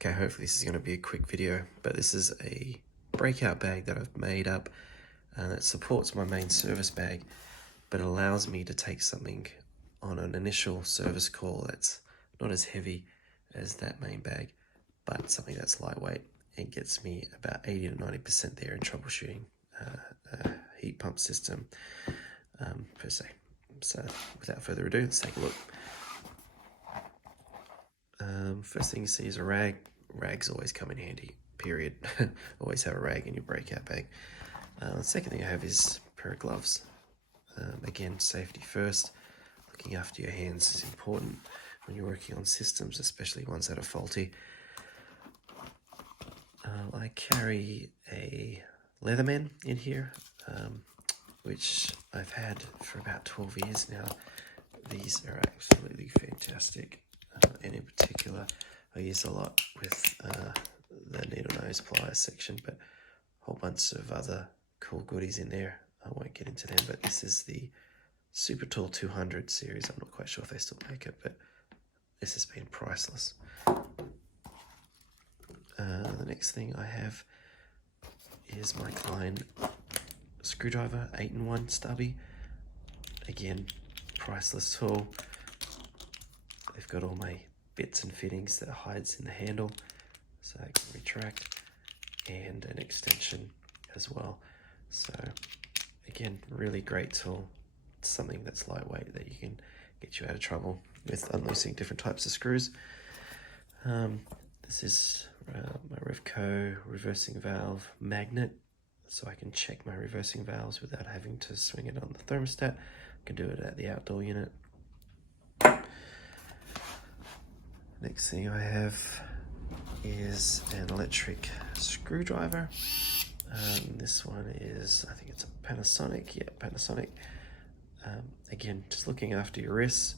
Okay, hopefully this is going to be a quick video, but this is a breakout bag that I've made up that supports my main service bag, but allows me to take something on an initial service call that's not as heavy as that main bag, but something that's lightweight and gets me about 80 to 90% there in troubleshooting a heat pump system per se. So without further ado, let's take a look. First thing you see is a rag. Rags always come in handy, period. Always have a rag in your breakout bag. The second thing I have is a pair of gloves. Again, safety first. Looking after your hands is important when you're working on systems, especially ones that are faulty. I carry a Leatherman in here, which I've had for about 12 years now. These are absolutely fantastic, and in particular I use a lot with the needle nose pliers section, but a whole bunch of other cool goodies in there. I won't get into them, but this is the Super Tool 200 series. I'm not quite sure if they still make it, but this has been priceless. The next thing I have is my Klein screwdriver, 8-in-1 stubby. Again, priceless tool. They've got all my bits and fittings that hides in the handle, so I can retract, and an extension as well. So again, really great tool. It's something that's lightweight that you can get you out of trouble with unloosing different types of screws. This is my Refco reversing valve magnet, so I can check my reversing valves without having to swing it on the thermostat. I can do it at the outdoor unit. Next thing I have is an electric screwdriver. This one is, I think it's a Panasonic. Yeah, Panasonic. Again, just looking after your wrists.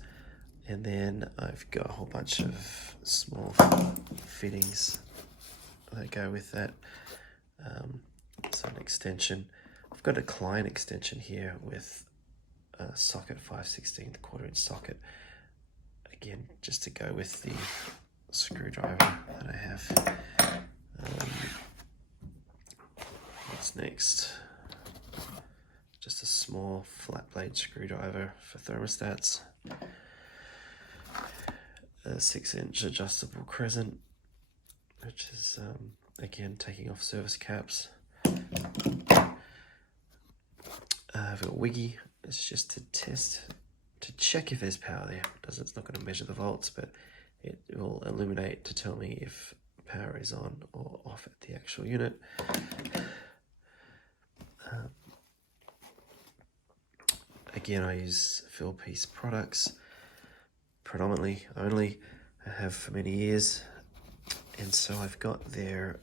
And then I've got a whole bunch of small fittings that go with that. So an extension. I've got a Klein extension here with a socket, 5/16 quarter-inch socket. Again, just to go with the screwdriver that I have. What's next? Just a small flat blade screwdriver for thermostats. A 6-inch adjustable Crescent, which is again taking off service caps. I've got a Wiggy. It's just to check if there's power there. It's not going to measure the volts, but it will illuminate to tell me if power is on or off at the actual unit. Again, I use Fieldpiece products predominantly, only. I have for many years, and so I've got their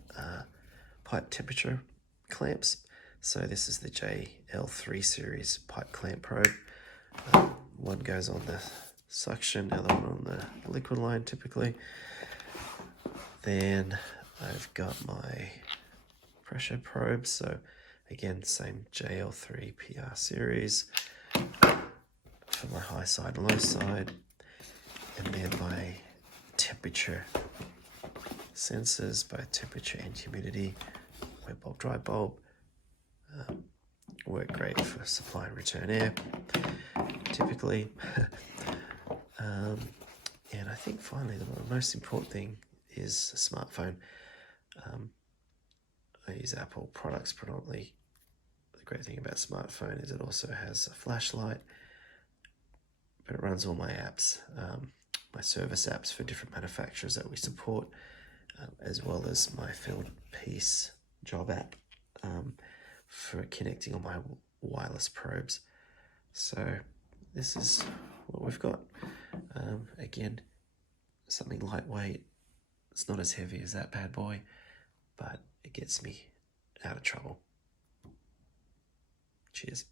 pipe temperature clamps. So this is the JL3 series pipe clamp probe. One goes on the suction, the other one on the liquid line typically. Then I've got my pressure probes, so again, same JL3 PR series for my high side and low side. And then my temperature sensors, both temperature and humidity, wet bulb, dry bulb, work great for supply and return air, typically. And I think finally the most important thing is a smartphone. I use Apple products predominantly. The great thing about smartphone is it also has a flashlight, but it runs all my apps, my service apps for different manufacturers that we support, as well as my Fieldpiece job app for connecting all my wireless probes. So this is what we've got. Again, something lightweight. It's not as heavy as that bad boy, but it gets me out of trouble. Cheers.